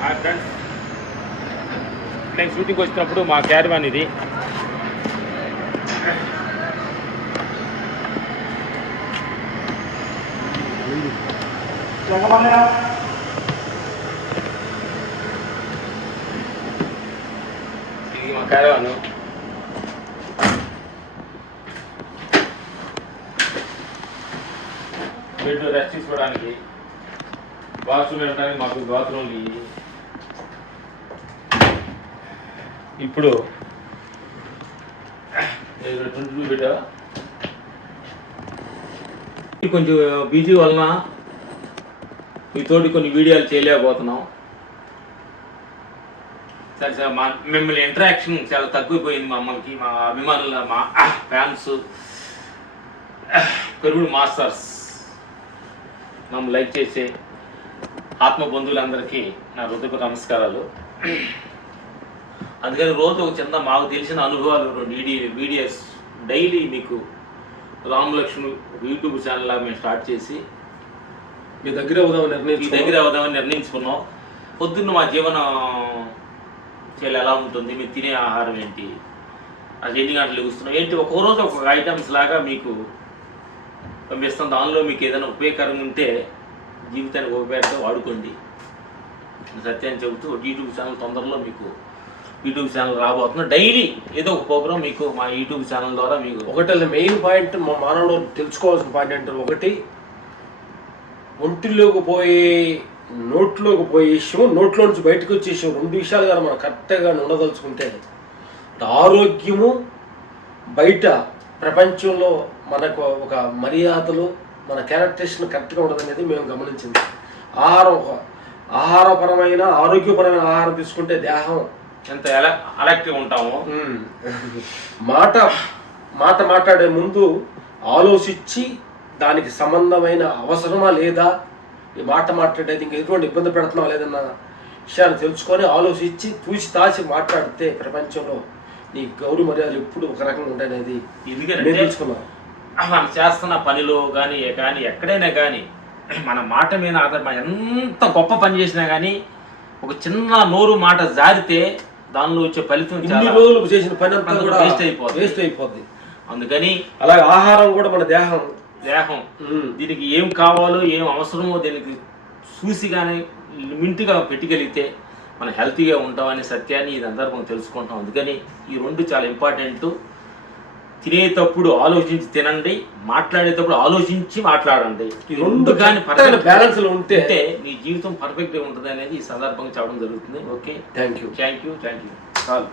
Friends, నేను షూటింగ్కి వచ్చినప్పుడు మా క్యారివాన్ ఇది. ఇది మా క్యారివాన్. బెడ్ రెస్ట్ తీసుకోవడానికి, బాత్రూమ్ వెళ్ళడానికి మాకు బాత్రూమ్లు ఇవి. ఇప్పుడు 22 పెట్టా. కొంచెం బిజీ వలన మీతోటి కొన్ని వీడియోలు చేయలేకపోతున్నాం. సరే సార్, మిమ్మల్ని ఇంటరాక్షన్ చాలా తగ్గిపోయింది. మమ్మల్ని, మా అభిమానుల, మా ఫ్యాన్స్, పెరుగుడు మాస్టర్స్, మమ్మల్ని లైక్ చేసే ఆత్మ బంధువులందరికీ నా హృదయపూర్వక నమస్కారాలు. అందుకని రోజు ఒక చిన్న మాకు తెలిసిన అనుభవాలు 2 వీడియోస్ డైలీ మీకు రామ్ లక్ష్మణ్ యూట్యూబ్ ఛానల్ మేము స్టార్ట్ చేసి మీ దగ్గర అవుదామని నిర్ణయించుకున్నాం. పొద్దున్న మా జీవన శైలి ఎలా ఉంటుంది, మీరు తినే ఆహారం ఏంటి, అది ఎన్ని గంటలు లెగుస్తున్నాం ఏంటి, ఒక్కొక్కరోజు ఒక్కొక్క ఐటమ్స్ లాగా మీకు పంపిస్తాం. దానిలో మీకు ఏదైనా ఉపయోగకరంగా ఉంటే జీవితానికి ఉపయోగంతో వాడుకోండి సత్యాన్ని చెబుతూ యూట్యూబ్ ఛానల్ తొందరలో మీకు యూట్యూబ్ ఛానల్ రాబోతున్నా. డైలీ ఏదో ఒక ప్రోగ్రామ్ మీకు మా యూట్యూబ్ ఛానల్ ద్వారా మీకు ఒకటి మెయిన్ పాయింట్, మా మానవుడు తెలుసుకోవాల్సిన పాయింట్ అంటే, ఒకటి ఒంటిలోకి పోయి నోట్లోకి పోయే విషయం, నోట్లో నుంచి బయటకు వచ్చే విషయం, 2 విషయాలు కానీ మనం కరెక్ట్గా ఉండదలుచుకుంటే ఆరోగ్యము, బయట ప్రపంచంలో మనకు ఒక మర్యాదలు, మన క్యారెక్టరేషన్ కరెక్ట్గా ఉండదనేది మేము గమనించింది. ఆహారపరమైన ఆరోగ్యపరమైన ఆహారం తీసుకుంటే దేహం ఎంత అలెక్టివ్ ఉంటాము. మాట మాట్లాడే ముందు ఆలోచించి దానికి సంబంధమైన అవసరమా లేదా, ఈ మాట మాట్లాడేది ఇంకా ఎటువంటి ఇబ్బంది పెడుతున్నావా లేదన్న విషయాన్ని తెలుసుకొని ఆలోచించి తూచి తాచి మాట్లాడితే ప్రపంచంలో నీ గౌరవ మర్యాదలు ఎప్పుడు ఒక రకంగా ఉంటాయనేది ఎందుకంటే తెలుసుకున్నాం. మనం చేస్తున్న పనిలో కానీ ఎక్కడైనా కానీ మన మాట మీద ఆధారపడి ఎంత గొప్ప పని చేసినా కానీ ఒక చిన్న నోరు మాట జారితే దానిలో వచ్చే ఫలితం ఇన్ని రోజులు చేసిన పని అంతా కూడా వేస్ట్ అయిపోద్ది. అందుకని అలాగే ఆహారం కూడా మన దేహం దీనికి ఏం కావాలో ఏం అవసరమో దీనికి చూసి కానీ లిమిట్గా పెట్టగలిగితే మనం హెల్తీగా ఉంటామనే సత్యాన్ని ఇది అందరూ మనం తెలుసుకుంటాం. అందుకని ఈ 2 చాలా ఇంపార్టెంట్. తినేటప్పుడు ఆలోచించి తినండి, మాట్లాడేటప్పుడు ఆలోచించి మాట్లాడండి. ఈ 2 కానీ బ్యాలెన్స్ లో ఉంటే మీ జీవితం పర్ఫెక్ట్గా ఉంటుంది అనేది ఈ సందర్భంగా చెప్పడం జరుగుతుంది. Okay, thank you. చాలు.